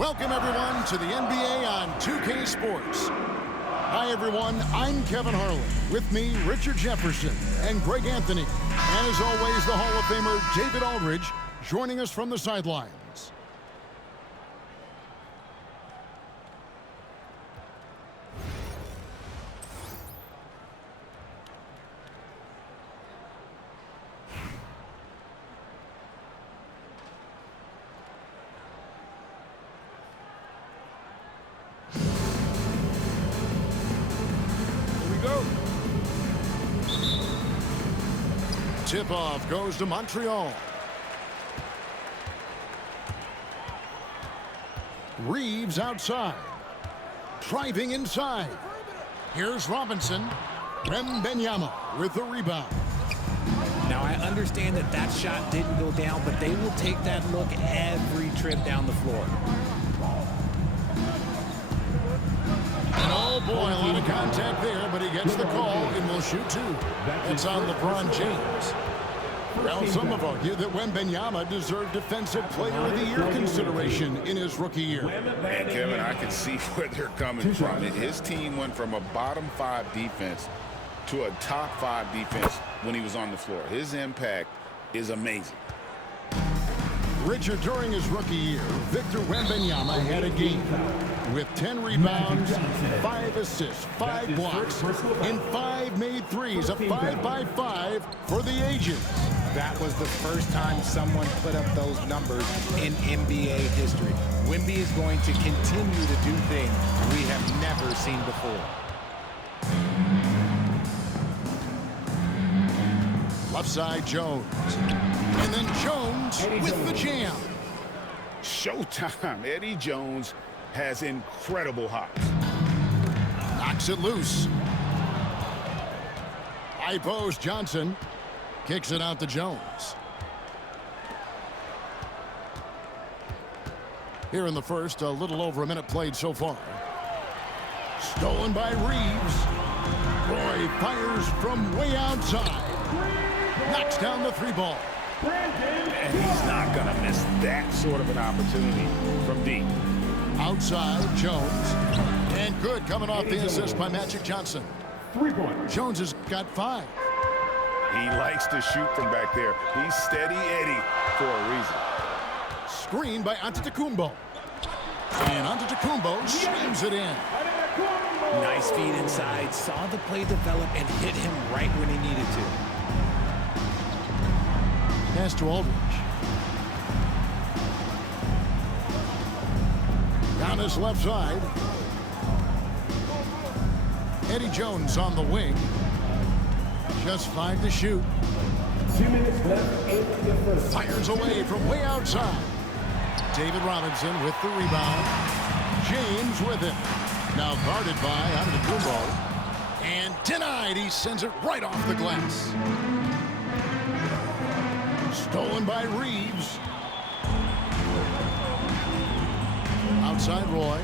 Welcome, everyone, to the NBA on 2K Sports. Hi, everyone. I'm Kevin Harlan. With me, Richard Jefferson and Greg Anthony. And as always, the Hall of Famer David Aldridge joining us from the sidelines. Tip-off goes to Montreal. Reeves outside. Driving inside. Here's Robinson. Wembanyama with the rebound. Now, I understand that shot didn't go down, but they will take that look every trip down the floor. And oh boy, a lot of contact there, but he gets the call and will shoot two. That's on LeBron James. Well, some have argued that Wembanyama deserved Defensive Player of the Year consideration in his rookie year. And Kevin, I can see where they're coming from. His team went from a bottom five defense to a top five defense when he was on the floor. His impact is amazing. Richard, during his rookie year, Victor Wembanyama had a game with 10 rebounds, 5 assists, 5 blocks, and 5 made threes, a 5-by-5 for the ages. That was the first time someone put up those numbers in NBA history. Wemby is going to continue to do things we have never seen before. Left side, Jones. And then Jones with the jam. Showtime. Eddie Jones has incredible hops. Knocks it loose. High post, Johnson. Kicks it out to Jones. Here in the first, a little over a minute played so far. Stolen by Reeves. Roy fires from way outside. Knocks down the three ball. And he's not going to miss that sort of an opportunity from deep. Outside, Jones. And good coming off the assist by Magic Johnson. 3-point. Jones has got 5. He likes to shoot from back there. He's steady Eddie for a reason. Screen by Antetokounmpo. And Antetokounmpo slams it in. Nice feed inside, saw the play develop and hit him right when he needed to. Pass to Aldridge. Down his left side. Eddie Jones on the wing. Just 5 to shoot. 2 minutes left, 8 to first. Fires away from way outside. David Robinson with the rebound. James with it. Now guarded by Antetokounmpo. And denied. He sends it right off the glass. Stolen by Reeves. Outside Roy.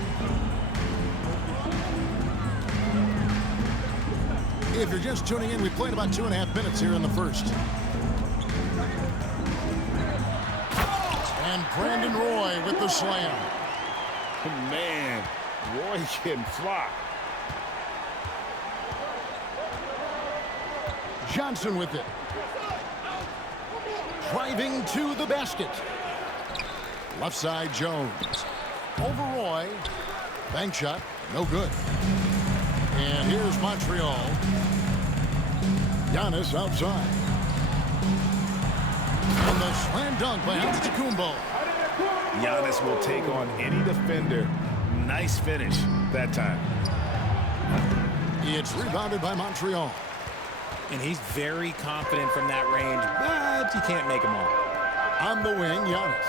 If you're just tuning in, we played about 2.5 minutes here in the first. And Brandon Roy with the slam. Man, Roy can fly. Johnson with it. Driving to the basket. Left side, Jones. Over Roy. Bank shot, no good. And here's Montreal. Giannis outside. And the slam dunk by Antetokounmpo. Giannis will take on any defender. Nice finish that time. It's rebounded by Montreal. And he's very confident from that range, but you can't make him all. On the wing, Giannis.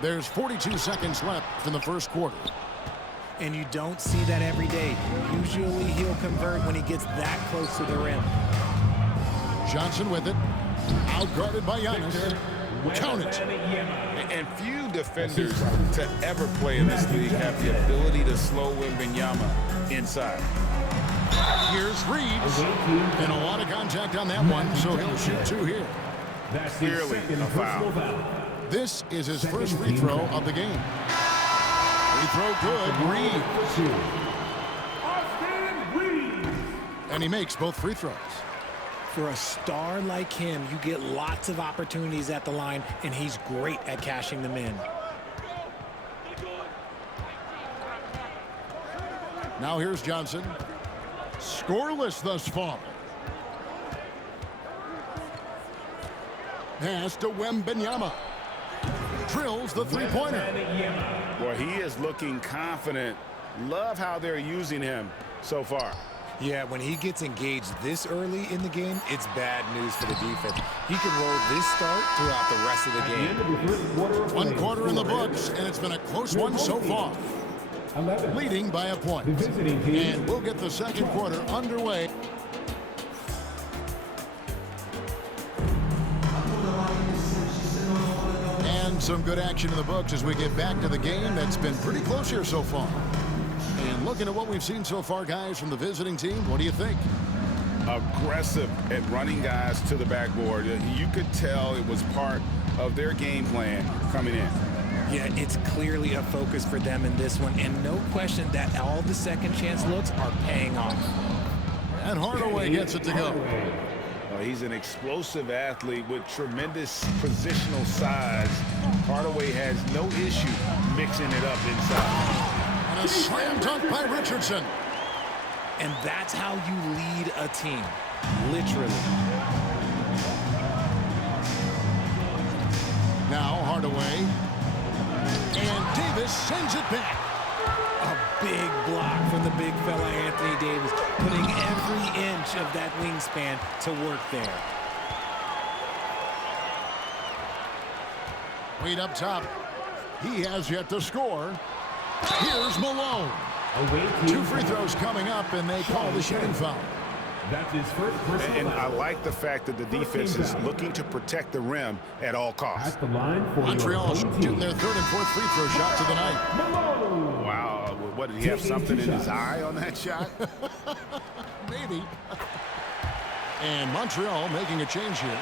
There's 42 seconds left in the first quarter. And you don't see that every day. Usually he'll convert when he gets that close to the rim. Johnson with it. Outguarded by Giannis. Count it. And few defenders to ever play in this league have the ability to slow Wembanyama inside. Here's Reeves. And a lot of contact on that one, so he'll shoot 2 here. That's Clearly the second a foul. personal foul. This is his first free throw of the game. Free throw good. Reeves. Austin Reeves. And he makes both free throws. For a star like him, you get lots of opportunities at the line, and he's great at cashing them in. Now here's Johnson. Scoreless thus far. Pass to Wembanyama. Drills the three-pointer. Boy, he is looking confident. Love how they're using him so far. Yeah, when he gets engaged this early in the game, it's bad news for the defense. He can roll this start throughout the rest of the game. One quarter in the books, and it's been a close one so far. Leading by a point. And we'll get the second quarter underway. And some good action in the books as we get back to the game that's been pretty close here so far. And looking at what we've seen so far, guys, from the visiting team, what do you think? Aggressive at running guys to the backboard. You could tell it was part of their game plan coming in. Yeah, it's clearly a focus for them in this one, and no question that all the second chance looks are paying off. And Hardaway gets it to go. He's an explosive athlete with tremendous positional size. Hardaway has no issue mixing it up inside. And a slam dunk by Richardson. And that's how you lead a team, literally. Now Hardaway. And Davis sends it back. A big block from the big fella Anthony Davis, putting every inch of that wingspan to work there. Wade up top. He has yet to score. Here's Malone. Two free throws coming up, and they call the shooting foul. That's his first personal And I foul. like the fact that the defense is looking to protect the rim at all costs. At the line for Montreal your home shooting team. their third and fourth free throw shots of the night. Malone. Wow, what, did he have something in his eye on that shot? Maybe. And Montreal making a change here.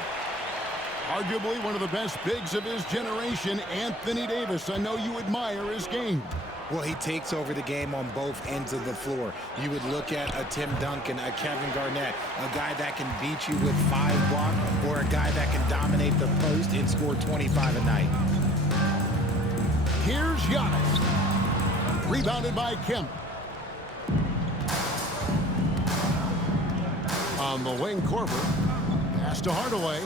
Arguably one of the best bigs of his generation, Anthony Davis. I know you admire his game. Well, he takes over the game on both ends of the floor. You would look at a Tim Duncan, a Kevin Garnett, a guy that can beat you with 5 blocks, or a guy that can dominate the post and score 25 a night. Here's Giannis. Rebounded by Kemp. On the wing, Korver. Pass to Hardaway.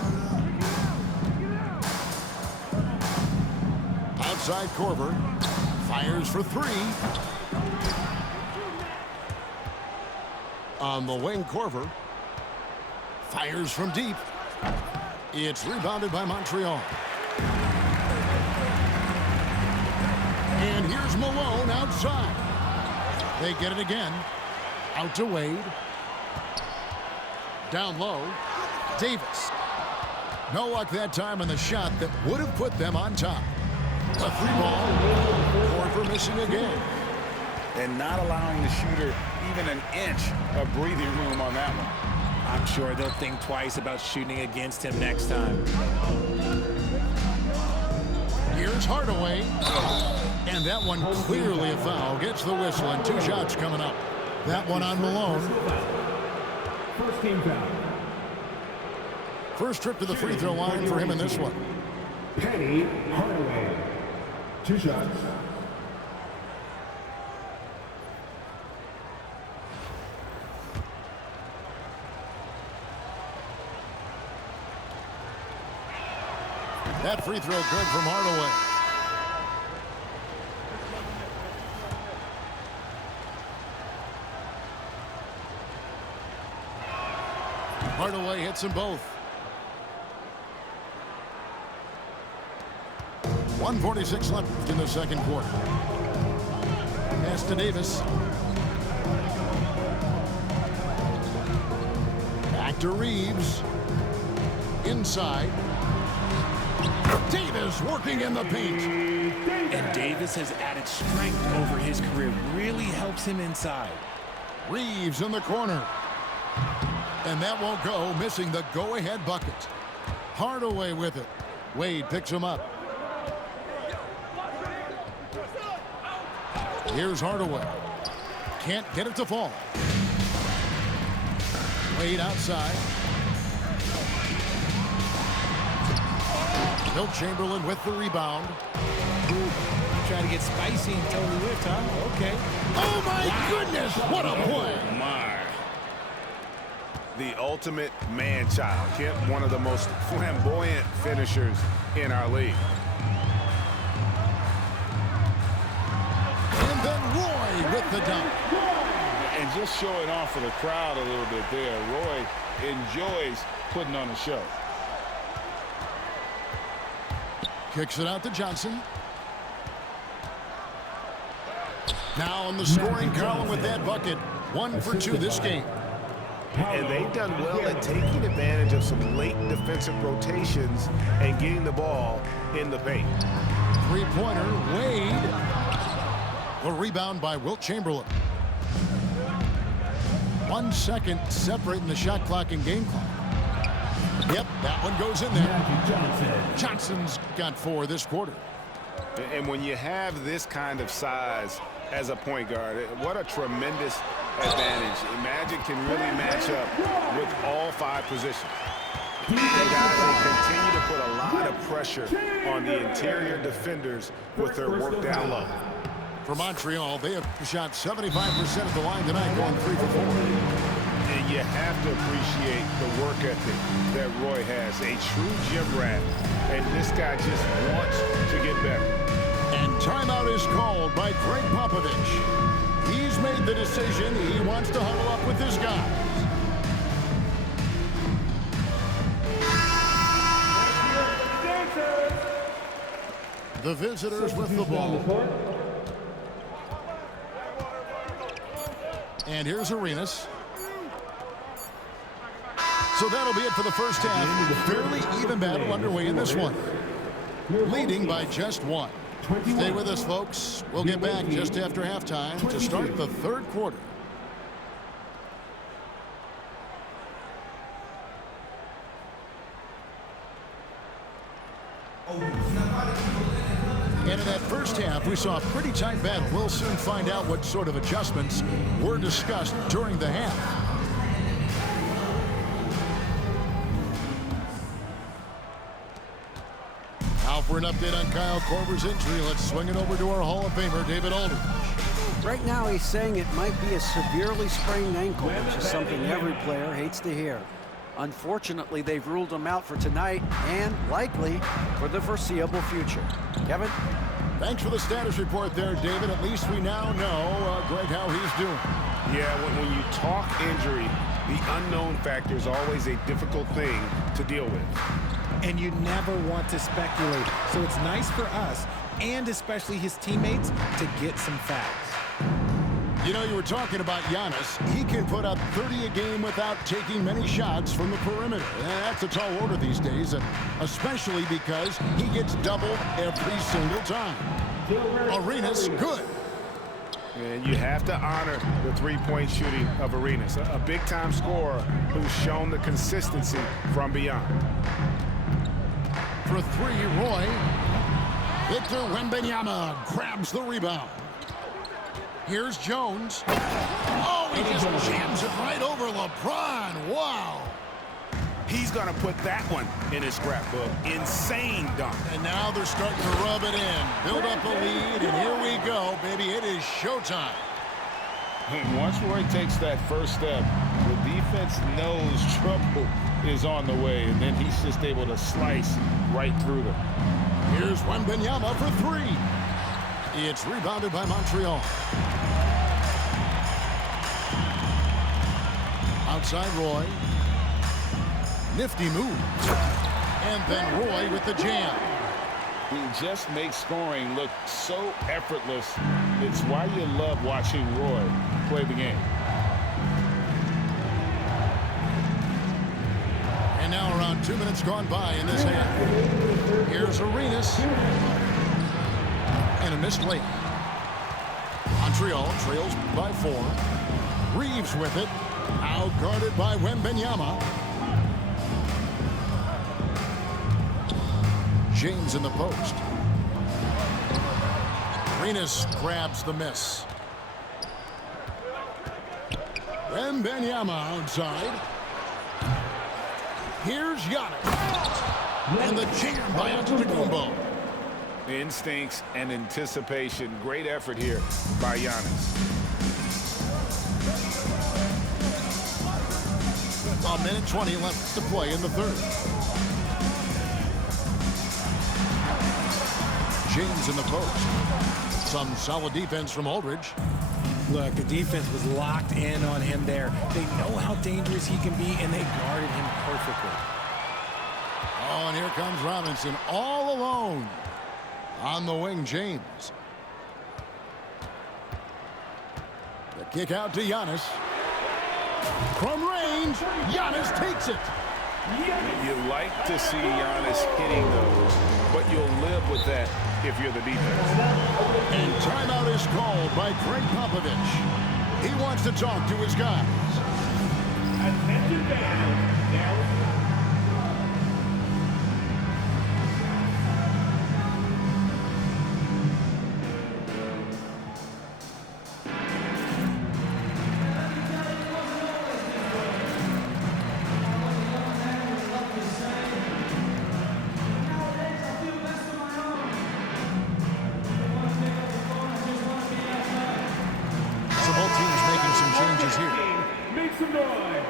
Outside Korver. Fires for 3. On the wing, Korver. Fires from deep. It's rebounded by Montreal. And here's Malone outside. They get it again. Out to Wade. Down low. Davis. No luck that time on the shot that would have put them on top. A 3-ball. Korver missing again. And not allowing the shooter even an inch of breathing room on that one. I'm sure they'll think twice about shooting against him next time. Here's Hardaway. And that one clearly a foul. Gets the whistle, and 2 shots coming up. That one on Malone. First team foul. First trip to the free throw line for him in this one. Penny Hardaway. 2 shots. That free throw good from Hardaway. Hardaway hits them both. 1:46 left in the second quarter. Pass to Davis. Back to Reeves. Inside. Davis working in the paint. And Davis has added strength over his career. Really helps him inside. Reeves in the corner. And that won't go, missing the go-ahead bucket. Hardaway with it. Wade picks him up. Here's Hardaway. Can't get it to fall. Wade outside. Wilt Chamberlain with the rebound. Trying to get spicy and totally whipped, huh? Okay. Oh, my goodness. What a play. My. The ultimate man-child. Kemp, one of the most flamboyant finishers in our league. And then Roy with the dunk. And just showing off for the crowd a little bit there. Roy enjoys putting on a show. Kicks it out to Johnson. Now on the scoring column with that bucket. 1 for 2 this game. And they've done well at taking advantage of some late defensive rotations and getting the ball in the paint. Three-pointer, Wade. The rebound by Wilt Chamberlain. 1 second separating the shot clock and game clock. Yep, that one goes in there. Johnson's got 4 this quarter. And when you have this kind of size as a point guard, what a tremendous advantage. Magic can really match up with all 5 positions. They continue to put a lot of pressure on the interior defenders with their work down low. For Montreal, they have shot 75% at the line tonight, going 3 for 4. And you have to appreciate the work ethic that Roy has. A true gym rat. And this guy just wants to get better. And timeout is called by Greg Popovich. He's made the decision. He wants to huddle up with his guys. The visitors with the ball. And here's Arenas. So that'll be it for the first half. Fairly even battle underway in this one. Leading by just 1. Stay with us, folks. We'll get back just after halftime to start the 3rd quarter. And in that first half, we saw a pretty tight battle. We'll soon find out what sort of adjustments were discussed during the half. Now for an update on Kyle Korver's injury, let's swing it over to our Hall of Famer, David Aldridge. Right now, he's saying it might be a severely sprained ankle, which is something every player hates to hear. Unfortunately, they've ruled him out for tonight and likely for the foreseeable future. Kevin? Thanks for the status report there, David. At least we now know, Greg, how he's doing. Yeah, when you talk injury, the unknown factor is always a difficult thing to deal with. And you never want to speculate. So it's nice for us, and especially his teammates, to get some facts. You know, you were talking about Giannis. He can put up 30 a game without taking many shots from the perimeter. That's a tall order these days, and especially because he gets doubled every single time. Arenas, good. And you have to honor the three-point shooting of Arenas, a big-time scorer who's shown the consistency from beyond. For 3, Roy. Victor Wembanyama grabs the rebound. Here's Jones. Oh, he just jams it right over LeBron. Wow. He's going to put that one in his scrapbook. Insane dunk. And now they're starting to rub it in. Build up a lead, and here we go, baby. It is showtime. Once Roy takes that first step, the defense knows trouble is on the way, and then he's just able to slice right through them. Here's Wembanyama for 3. It's rebounded by Montreal. Outside Roy. Nifty move. And then Roy with the jam. He just makes scoring look so effortless. It's why you love watching Roy play the game. And now around 2 minutes gone by in this half. Here's Arenas. And a missed layup. Montreal trails by 4. Reeves with it. Now guarded by Wembanyama. James in the post. Arenas grabs the miss. Wembanyama outside. Here's Giannis. And the jam by Antetokounmpo. Instincts and anticipation. Great effort here by Giannis. A minute 20 left to play in the third. James in the post. Some solid defense from Aldridge. Look, the defense was locked in on him there. They know how dangerous he can be, and they guarded him perfectly. Oh, and here comes Robinson all alone on the wing. James. The kick out to Giannis. From range, Giannis takes it. You like to see Giannis hitting those, but you'll live with that if you're the defense. And timeout is called by Greg Popovich. He wants to talk to his guys. Attention fans, now So both teams making some changes here. make some noise.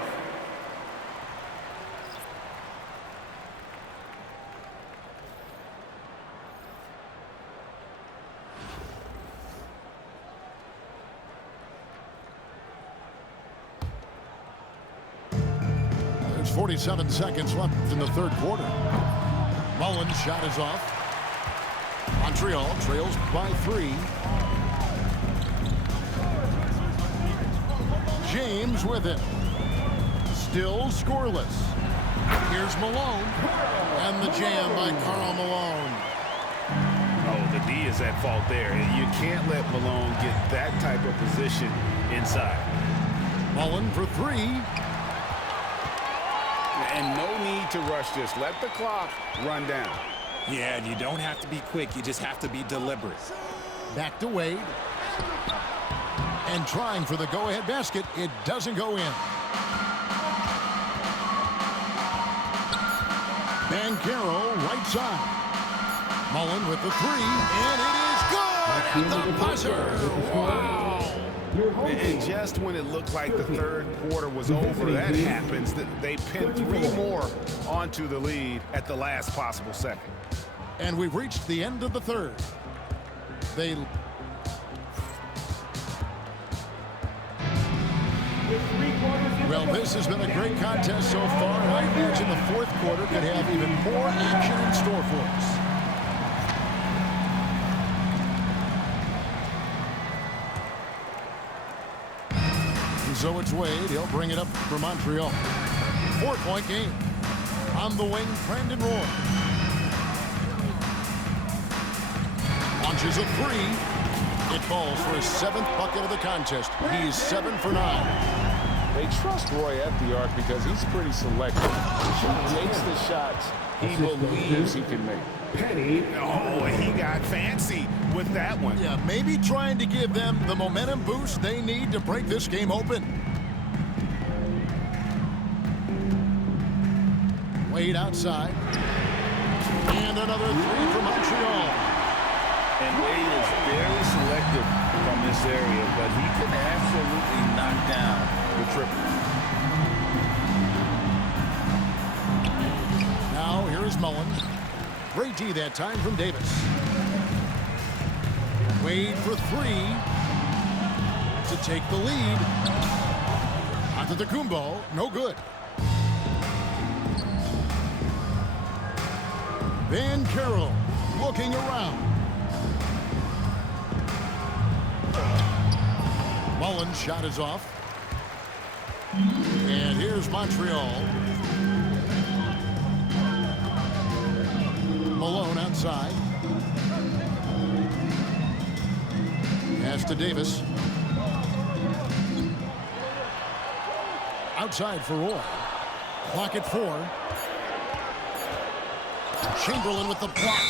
There's 47 seconds left in the third quarter. Mullins' shot is off. Montreal trails by 3. James with it. Still scoreless. Here's Malone. And the jam by Karl Malone. Oh, the D is at fault there. You can't let Malone get that type of position inside. Mullen for 3. And no need to rush this. Let the clock run down. Yeah, you don't have to be quick. You just have to be deliberate. Back to Wade. And trying for the go-ahead basket. It doesn't go in. Banchero right side. Mullen with the 3. And it is good at the buzzer. Wow. And just when it looked like the third quarter was over, that happens. They pinned 3 more onto the lead at the last possible second. And we've reached the end of the third. They... Well, this has been a great contest so far, and I imagine the fourth quarter could have even more action in store for us. And so it's Wade. He'll bring it up for Montreal. 4-point game. On the wing, Brandon Roy. Launches a 3. It falls for his 7th bucket of the contest. He's 7 for 9. They trust Roy at the arc because he's pretty selective. He takes the shots he believes he can make. Penny. Oh, he got fancy with that one. Yeah, maybe trying to give them the momentum boost they need to break this game open. Wade outside. And another 3 for Montreal. And Wade is very selective from this area, but he can absolutely knock down the triple. Now here is Mullen. Great D that time from Davis. Wade for 3 to take the lead. Antetokounmpo, no good. Banchero looking around. Mullen's shot is off. And here's Montreal. Malone outside. Pass to Davis. Outside for Roy. Clock at 4. Chamberlain with the block.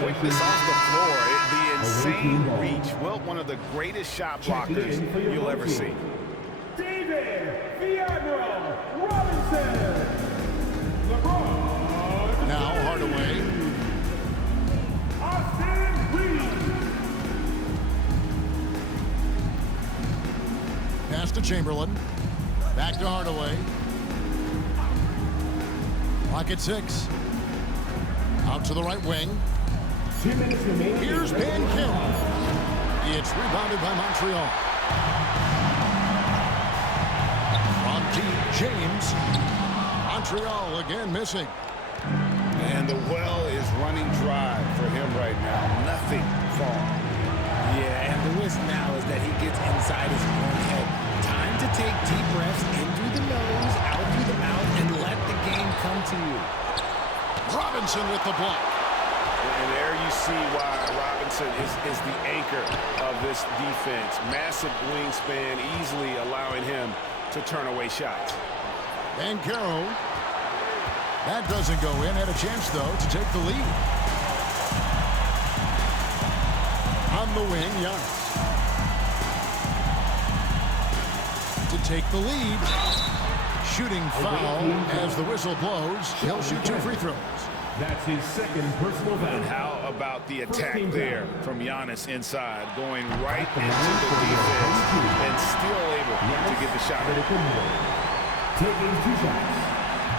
Quickness off the floor, the insane reach. Well, one of the greatest shot blockers you'll ever see. David Fiadro Robinson. LeBron. Now Hardaway. Austin Reeves. Pass to Chamberlain. Back to Hardaway. Clock at 6. Out to the right wing. 2 minutes remaining. Here's Banchero. It's rebounded by Montreal. From deep, James. Montreal again missing. And the well is running dry for him right now. Nothing falling. Yeah, and the risk now is that he gets inside his own head. Time to take deep breaths in through the nose, out through the mouth, and let the game come to you. Robinson with the block. And there you see why Robinson is the anchor of this defense. Massive wingspan, easily allowing him to turn away shots. Banchero. That doesn't go in. Had a chance, though, to take the lead. On the wing, Giannis. To take the lead. Shooting foul as the whistle blows. He'll shoot 2 free throws. That's his second personal foul. And how about the attack there from Giannis inside, going right into the defense and still able to get the shot. Taking 2 shots.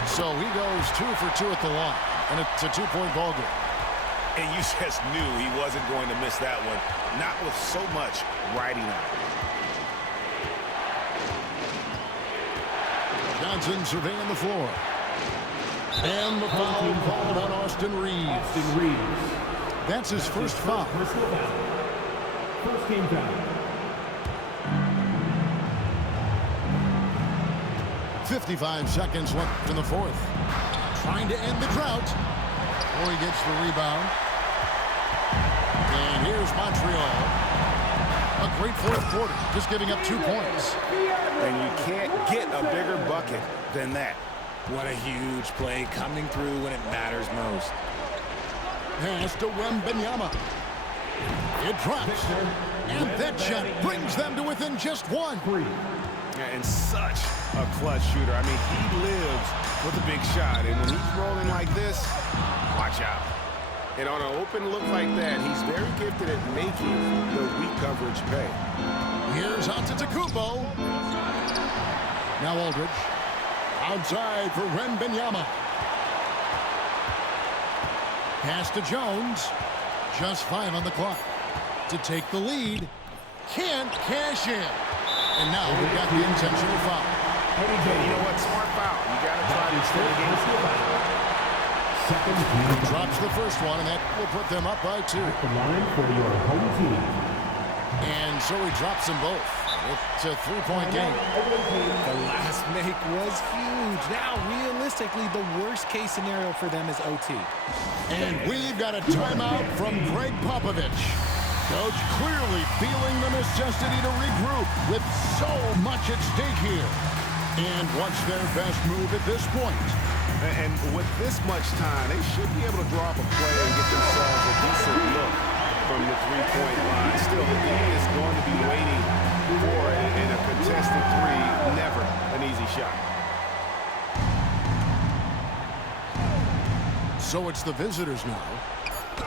So he goes 2 for 2 at the line. And it's a 2-point ball game. And you just knew he wasn't going to miss that one, not with so much riding on it. Johnson surveying the floor. And the foul called on Austin Reeves. Austin Reeves. That's his first foul. Personal foul. First team foul. 55 seconds left in the fourth. Trying to end the drought. Before he gets the rebound. And here's Montreal. A great fourth quarter. Just giving up 2 points. And you can't get a bigger bucket than that. What a huge play coming through when it matters most. Pass to Wembanyama. It drops. And that shot brings them to within just 1. And such a clutch shooter. I mean, he lives with a big shot. And when he's rolling like this, watch out. And on an open look like that, he's very gifted at making the weak coverage pay. Here's Antetokounmpo. Now Aldridge. Outside for Wembanyama. Pass to Jones. Just 5 on the clock. To take the lead. Can't cash in. And now we've got the intentional foul. You know what? Smart foul. You got to try to stay against the foul. Drops the first one, and that will put them up by 2. The line for your home team. And so he drops them both. It's a 3-point game. The last make was huge. Now, realistically, the worst-case scenario for them is OT. And we've got a timeout from Greg Popovich. Coach clearly feeling the necessity to regroup with so much at stake here. And what's their best move at this point? And with this much time, they should be able to draw up a play and get themselves a decent look from the 3-point line. Still, the game is going to be waiting for it in a contested 3. Never an easy shot. So it's the visitors now.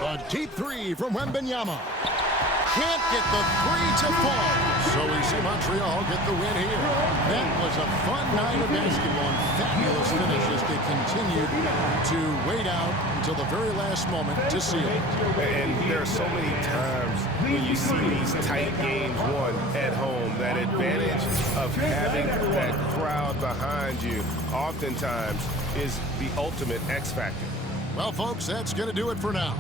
A deep 3 from Wembanyama. Can't get the 3 to fall. So we see Montreal get the win here. That was a fun night of basketball and fabulous finish as they continued to wait out until the very last moment to seal it. And there are so many times when you see these tight games won at home, that advantage of having that crowd behind you oftentimes is the ultimate X factor. Well, folks, that's going to do it for now.